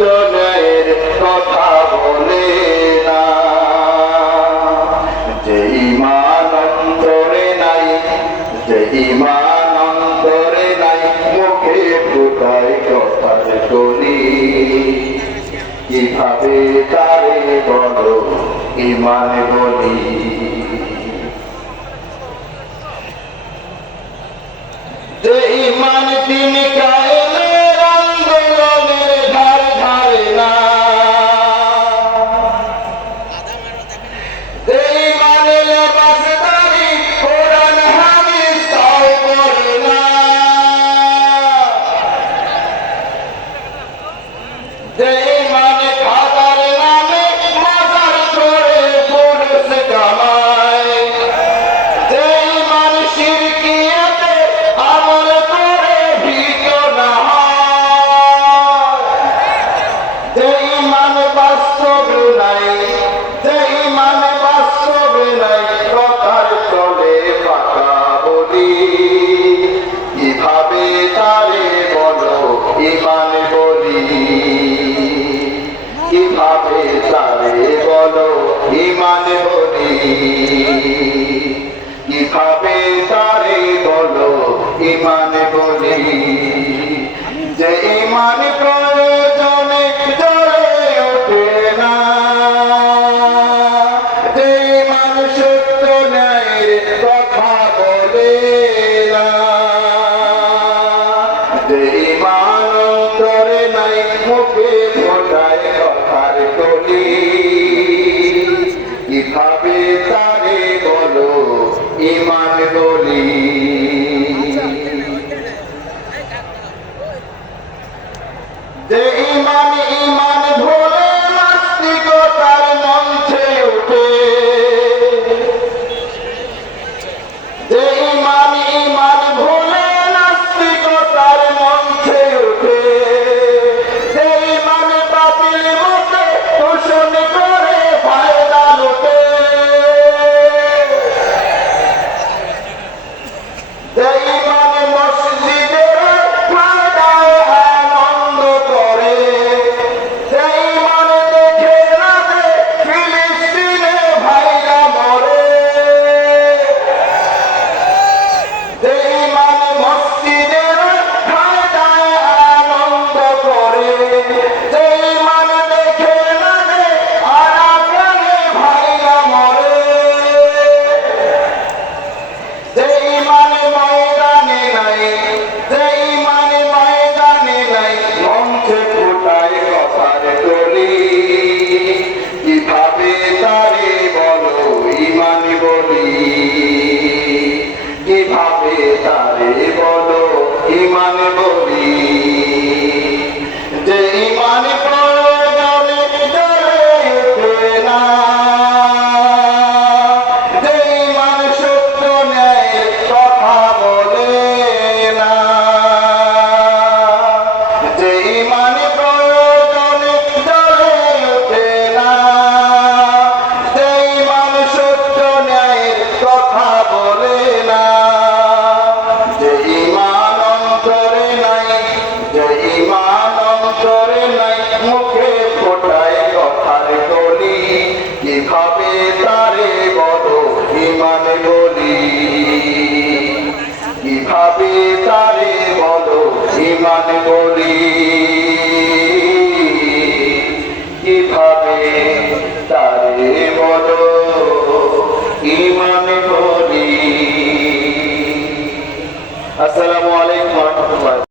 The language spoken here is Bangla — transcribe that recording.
সত্য ন্যায়ের কথা বলে না। যে ঈমান অন্তরে নাই, যে ঈমান অন্তরে নাই, মুখে ফুটায় কথার কলি। কিভাবে তারে বলো ঈমান বলি। যে ঈমান দিন কায়েমের আন্দোলনের ধার ধারে না। যে ঈমানে লেবাসদারি কোরআন হাদিস তাও পড়ে না। যে ঈমানে খাদার নামে মাজার করে পুরুষ কামায়। যে ঈমান শিরকিয়াতে আমল করে ভীত না হয়। যে ঈমান বাস্তবে নাই, যে ঈমান বাস্তবে নাই, কথার চলে পাকা বলি। কিভাবে তারে বলো ঈমান বলি। কিভাবে তারে বলো ঈমান বলি। কিভাবে তারে বলো ঈমান বলি। যে ঈমান প্রয়োজনে জ্বলে ওঠে না। যে ঈমান সত্য ন্যায়ের কথা বলে না। যে ঈমান অন্তরে নাই, মুখে ফোটায় কথার কলি। কিভাবে তারে বলো ঈমান বলি। যে ঈমান ঈমান ভুলে নাস্তিকতার মঞ্চে উঠে। যে ঈমান ঈমান ভুলে নাস্তিকতার মঞ্চে উঠে। যে ঈমান বাতিল মতে দূষণ করে ফায়দা লুটে। যে ঈমান মসজিদের ফায়দায় আনন্দ করে। যে ঈমান দেখে না যে ফিলিস্তিনে ভাইরা মরে। যে ঈমান মসজিদের ফায়দায় আনন্দ করে। যে ঈমান দেখে না যে আরাকানে ভাইরা মরে। যে ঈমান ময়দানে নাই, যে ঈমান ময়দানে নাই, মঞ্চে ফোটায় কথার কলি। কিভাবে তারে বলো ঈমান বলি। কিভাবে তারে বলো ঈমান বলি। যে ঈমান প্রয়োজনে জ্বলে ওঠে না। যে ঈমান সত্য ন্যায়ের কথা বলে না। যে ঈমান প্রয়োজনে জ্বলে ওঠে না। যে ঈমান সত্য ন্যায়ের কথা বলে না। যে ঈমান অন্তরে নাই, যে ঈমান অন্তরে নাই, মুখে ফোটায় কথার কলি। কিভাবে তারে বলো ঈমান বলি। কিভাবে তারে বলো ঈমান বলি। কিভাবে তারে বলো ঈমান বলি। আসসালামু আলাইকুম ওয়া রাহমাতুল্লাহ।